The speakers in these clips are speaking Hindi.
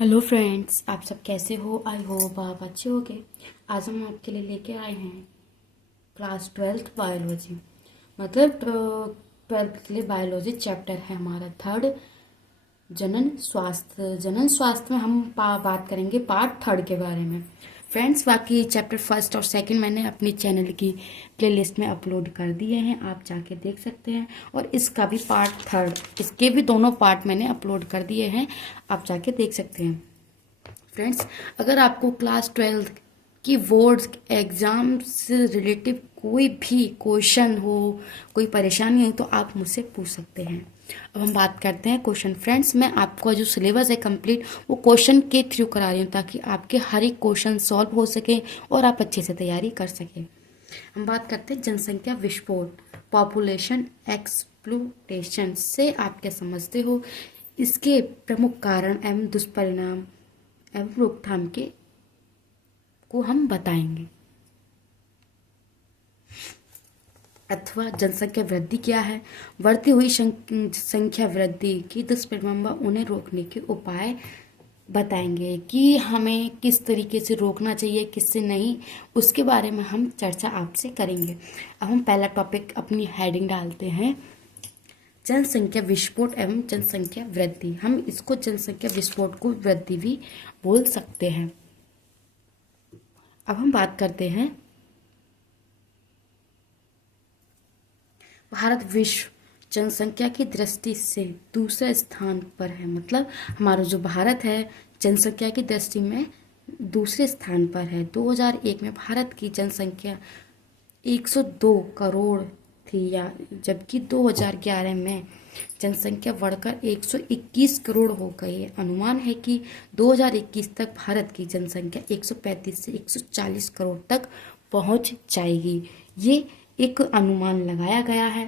हेलो फ्रेंड्स, आप सब कैसे हो? आई होप आप अच्छे होगे। आज हम आपके लिए लेके आए हैं क्लास 12th बायोलॉजी। मतलब 12th के लिए बायोलॉजी चैप्टर है हमारा थर्ड, जनन स्वास्थ्य। जनन स्वास्थ्य में हम बात करेंगे पार्ट थर्ड के बारे में। फ्रेंड्स, बाकी चैप्टर फर्स्ट और सेकंड मैंने अपनी चैनल की प्लेलिस्ट में अपलोड कर दिए हैं, आप जाके देख सकते हैं। और इसका भी पार्ट थर्ड, इसके भी दोनों पार्ट मैंने अपलोड कर दिए हैं, आप जाके देख सकते हैं। फ्रेंड्स, अगर आपको क्लास 12th की बोर्ड्स एग्ज़ाम से रिलेटिव कोई भी क्वेश्चन हो, कोई परेशानी हो, तो आप मुझसे पूछ सकते हैं। अब हम बात करते हैं क्वेश्चन। फ्रेंड्स, मैं आपको जो सिलेबस है कंप्लीट वो क्वेश्चन के थ्रू करा रही हूँ, ताकि आपके हर एक क्वेश्चन सॉल्व हो सके और आप अच्छे से तैयारी कर सकें। हम बात करते हैं जनसंख्या विस्फोट, पॉपुलेशन एक्सप्लोटेशन से आप क्या समझते हो, इसके प्रमुख कारण एवं दुष्परिणाम एवं रोकथाम के को हम बताएंगे। अथवा जनसंख्या वृद्धि क्या है, बढ़ती हुई संख्या वृद्धि की दुष्परिणाम व उन्हें रोकने के उपाय बताएंगे कि हमें किस तरीके से रोकना चाहिए, किससे नहीं, उसके बारे में हम चर्चा आपसे करेंगे। अब हम पहला टॉपिक अपनी हेडिंग डालते हैं, जनसंख्या विस्फोट एवं जनसंख्या वृद्धि। हम इसको जनसंख्या विस्फोट को वृद्धि भी बोल सकते हैं। अब हम बात करते हैं, भारत विश्व जनसंख्या की दृष्टि से दूसरे स्थान पर है। मतलब हमारा जो भारत है जनसंख्या की दृष्टि में दूसरे स्थान पर है। 2001 में भारत की जनसंख्या 102 करोड़ थी, या जबकि 2011 में जनसंख्या बढ़कर 121 करोड़ हो गई है। अनुमान है कि 2021 तक भारत की जनसंख्या 135 से 140 करोड़ तक पहुंच जाएगी। ये एक अनुमान लगाया गया है।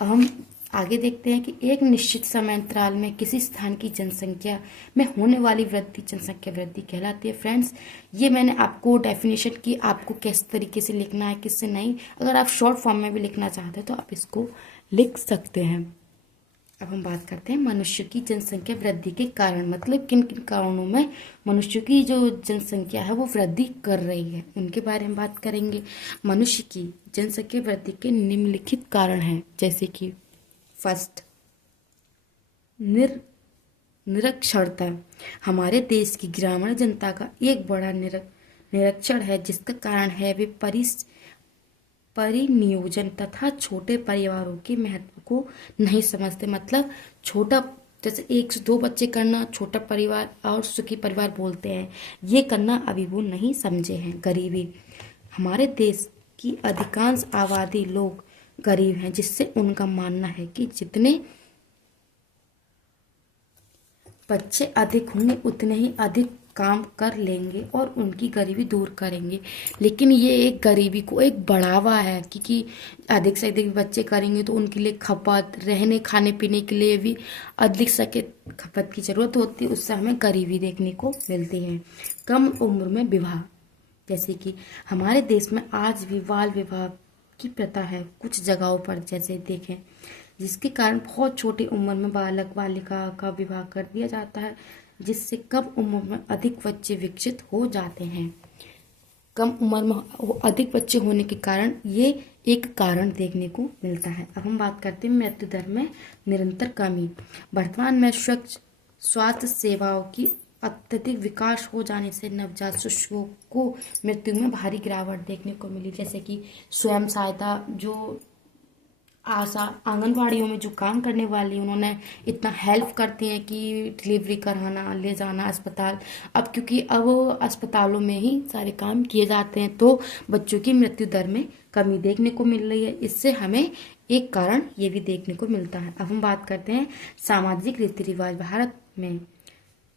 अब हम आगे देखते हैं कि एक निश्चित समय अंतराल में किसी स्थान की जनसंख्या में होने वाली वृद्धि जनसंख्या वृद्धि कहलाती है। फ्रेंड्स, ये मैंने आपको डेफिनेशन की, आपको किस तरीके से लिखना है, किससे नहीं। अगर आप शॉर्ट फॉर्म में भी लिखना चाहते हैं तो आप इसको लिख सकते हैं। अब हम बात करते हैं मनुष्य की जनसंख्या वृद्धि के कारण, मतलब किन किन कारणों में मनुष्य की जो जनसंख्या है वो वृद्धि कर रही है, उनके बारे में बात करेंगे। मनुष्य की जनसंख्या वृद्धि के निम्नलिखित कारण हैं, जैसे कि फर्स्ट, निरक्षरता। हमारे देश की ग्रामीण जनता का एक बड़ा निरक्षर है, जिसका कारण है वे परिनियोजन तथा छोटे परिवारों के महत्व को नहीं समझते। मतलब छोटा, जैसे 1 से 2 बच्चे करना छोटा परिवार और सुखी परिवार बोलते हैं, ये करना अभी वो नहीं समझे हैं। गरीबी, हमारे देश की अधिकांश आबादी लोग गरीब हैं, जिससे उनका मानना है कि जितने बच्चे अधिक होंगे उतने ही अधिक काम कर लेंगे और उनकी गरीबी दूर करेंगे। लेकिन ये एक गरीबी को एक बढ़ावा है, क्योंकि अधिक से अधिक बच्चे करेंगे तो उनके लिए खपत, रहने खाने पीने के लिए भी अधिक से खपत की जरूरत होती है, उससे हमें गरीबी देखने को मिलती है। कम उम्र में विवाह, जैसे कि हमारे देश में आज भी बाल विवाह की प्रथा है कुछ जगहों पर, जैसे देखें, जिसके कारण बहुत छोटी उम्र में बालक बालिका का विवाह कर दिया जाता है, जिससे कम उम्र में अधिक बच्चे विकसित हो जाते हैं। कम उम्र में अधिक बच्चे होने के कारण ये एक कारण देखने को मिलता है। अब हम बात करते हैं मृत्यु दर में निरंतर कमी। वर्तमान में स्वच्छ स्वास्थ्य सेवाओं की अत्यधिक विकास हो जाने से नवजात शिशुओं को मृत्यु में भारी गिरावट देखने को मिली। जैसे कि स्वयं सहायता जो आशा आंगनवाड़ियों में जो काम करने वाली, उन्होंने इतना हेल्प करती हैं कि डिलीवरी कराना, ले जाना अस्पताल। अब क्योंकि अब अस्पतालों में ही सारे काम किए जाते हैं, तो बच्चों की मृत्यु दर में कमी देखने को मिल रही है। इससे हमें एक कारण ये भी देखने को मिलता है। अब हम बात करते हैं सामाजिक रीति रिवाज। भारत में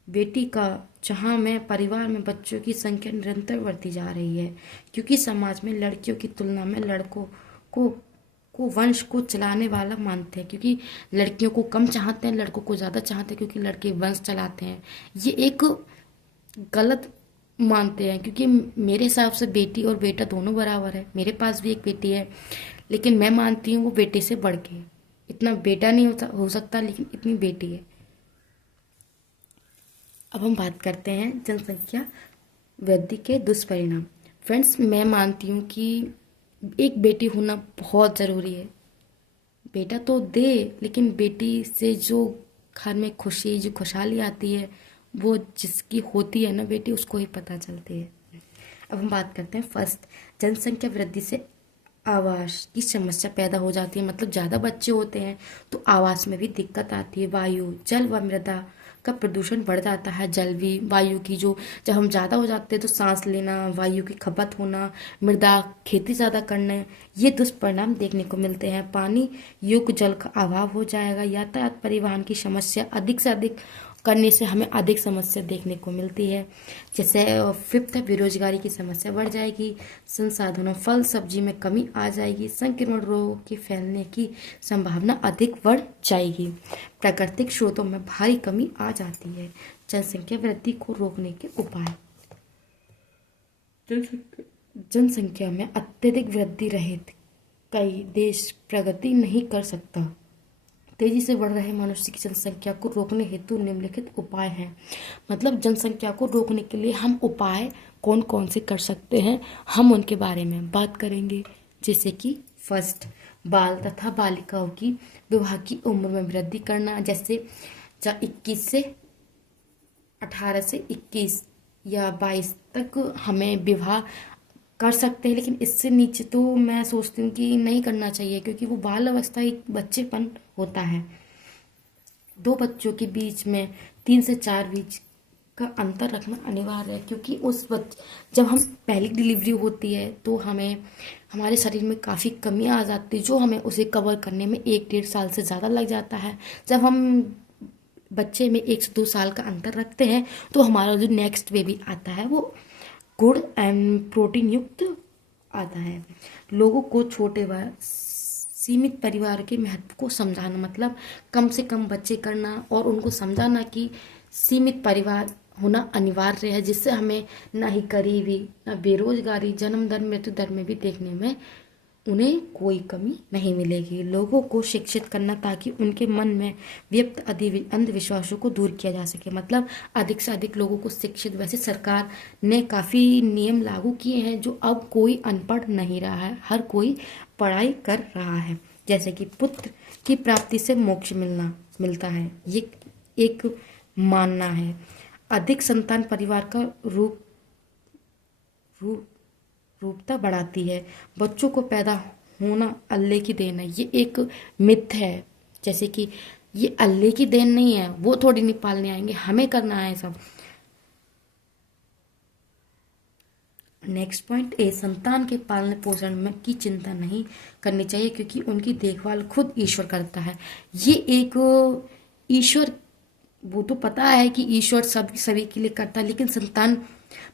बेटी का जहाँ में परिवार में बच्चों की संख्या निरंतर बढ़ती जा रही है, क्योंकि समाज में लड़कियों की तुलना में लड़कों को वंश को चलाने वाला मानते हैं, क्योंकि लड़कियों को कम चाहते हैं, लड़कों को ज़्यादा चाहते हैं, क्योंकि लड़के वंश चलाते हैं। ये एक गलत मानते हैं, क्योंकि मेरे हिसाब से बेटी और बेटा दोनों बराबर है। मेरे पास भी एक बेटी है, लेकिन मैं मानती हूँ वो बेटे से बढ़ के, इतना बेटा नहीं हो सकता, लेकिन इतनी बेटी है। अब हम बात करते हैं जनसंख्या वृद्धि के दुष्परिणाम। फ्रेंड्स, मैं मानती हूँ कि एक बेटी होना बहुत ज़रूरी है। बेटा तो दे, लेकिन बेटी से जो घर में खुशी, जो खुशहाली आती है, वो जिसकी होती है ना बेटी, उसको ही पता चलती है। अब हम बात करते हैं फर्स्ट, जनसंख्या वृद्धि से आवास की समस्या पैदा हो जाती है। मतलब ज़्यादा बच्चे होते हैं तो आवास में भी दिक्कत आती है। वायु, जल व मृदा का प्रदूषण बढ़ जाता है। जल भी, वायु की जो, जब हम ज़्यादा हो जाते हैं तो सांस लेना, वायु की खपत होना, मृदा, खेती ज़्यादा करना, ये दुष्परिणाम देखने को मिलते हैं। पानी योग्य जल का अभाव हो जाएगा। यातायात परिवहन की समस्या अधिक से अधिक करने से हमें अधिक समस्या देखने को मिलती है। जैसे फिफ्थ है, बेरोजगारी की समस्या बढ़ जाएगी। संसाधनों, फल सब्जी में कमी आ जाएगी। संक्रमण रोगों के फैलने की संभावना अधिक बढ़ जाएगी। प्राकृतिक स्रोतों में भारी कमी आ जाती है। जनसंख्या वृद्धि को रोकने के उपाय। जनसंख्या में अत्यधिक वृद्धि रहित कई देश प्रगति नहीं कर सकता। तेजी से बढ़ रहे मनुष्य की जनसंख्या को रोकने हेतु निम्नलिखित उपाय हैं। मतलब जनसंख्या को रोकने के लिए हम उपाय कौन कौन से कर सकते हैं, हम उनके बारे में बात करेंगे। जैसे कि फर्स्ट, बाल तथा बालिकाओं की विवाह की उम्र में वृद्धि करना। जैसे 21 से 18 से 21 या 22 तक हमें विवाह कर सकते हैं, लेकिन इससे नीचे तो मैं सोचती हूँ कि नहीं करना चाहिए, क्योंकि वो बाल अवस्था एक बच्चेपन होता है। दो बच्चों के बीच में 3 से 4 बीच का अंतर रखना अनिवार्य है, क्योंकि जब हम पहली डिलीवरी होती है तो हमें हमारे शरीर में काफ़ी कमी आ जाती है, जो हमें उसे कवर करने में 1-1.5 साल से ज़्यादा लग जाता है। जब हम बच्चे में 1 से 2 साल का अंतर रखते हैं तो हमारा जो नेक्स्ट बेबी आता है वो गुड एंड प्रोटीन युक्त आता है। लोगों को छोटे व सीमित परिवार के महत्व को समझाना, मतलब कम से कम बच्चे करना और उनको समझाना कि सीमित परिवार होना अनिवार्य है, जिससे हमें ना ही गरीबी, ना बेरोजगारी, जन्म दर, मृत्यु दर में भी देखने में उन्हें कोई कमी नहीं मिलेगी। लोगों को शिक्षित करना ताकि उनके मन में व्यक्त अंधविश्वासों को दूर किया जा सके। मतलब अधिक से अधिक लोगों को शिक्षित, वैसे सरकार ने काफ़ी नियम लागू किए हैं जो अब कोई अनपढ़ नहीं रहा है, हर कोई पढ़ाई कर रहा है। जैसे कि पुत्र की प्राप्ति से मोक्ष मिलता है, ये एक मानना है। अधिक संतान परिवार का रूपता बढ़ाती है। बच्चों को पैदा होना अल्लाह की देन है, ये एक मिथ है। जैसे कि ये अल्लाह की देन नहीं है, वो थोड़ी नहीं पालने आएंगे, हमें करना है सब। नेक्स्ट पॉइंट ए, संतान के पालन पोषण में की चिंता नहीं करनी चाहिए, क्योंकि उनकी देखभाल खुद ईश्वर करता है। ये एक ईश्वर, वो तो पता है कि ईश्वर सभी के लिए करता है, लेकिन संतान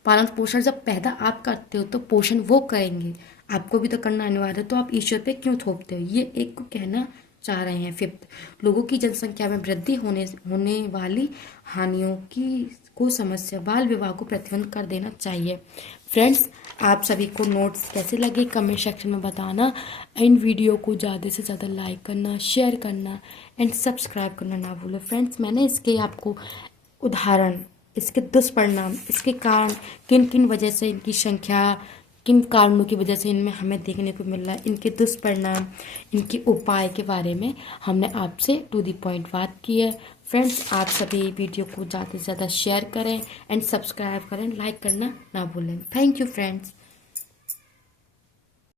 पालन पोषण जब पैदा आप करते हो तो पोषण वो करेंगे, आपको भी तो करना अनिवार्य है, तो आप ईश्वर पे क्यों थोपते हो, ये एक को कहना चाह रहे हैं। फिफ्थ, लोगों की जनसंख्या में वृद्धि होने वाली हानियों को समस्या बाल विवाह को प्रतिबंध कर देना चाहिए। फ्रेंड्स, आप सभी को नोट्स कैसे लगे कमेंट सेक्शन में बताना। इन वीडियो को ज़्यादा से ज़्यादा लाइक करना, शेयर करना एंड सब्सक्राइब करना ना भूलो। फ्रेंड्स, मैंने इसके आपको उदाहरण, इसके दुष्परिणाम, इसके कारण, किन किन वजह से इनकी संख्या, किन कारणों की वजह से इनमें हमें देखने को मिल रहा है, इनके दुष्परिणाम, इनके उपाय के बारे में हमने आपसे टू द पॉइंट बात की है। फ्रेंड्स, आप सभी वीडियो को ज़्यादा से ज़्यादा शेयर करें एंड सब्सक्राइब करें, लाइक करना ना भूलें। Thank you friends.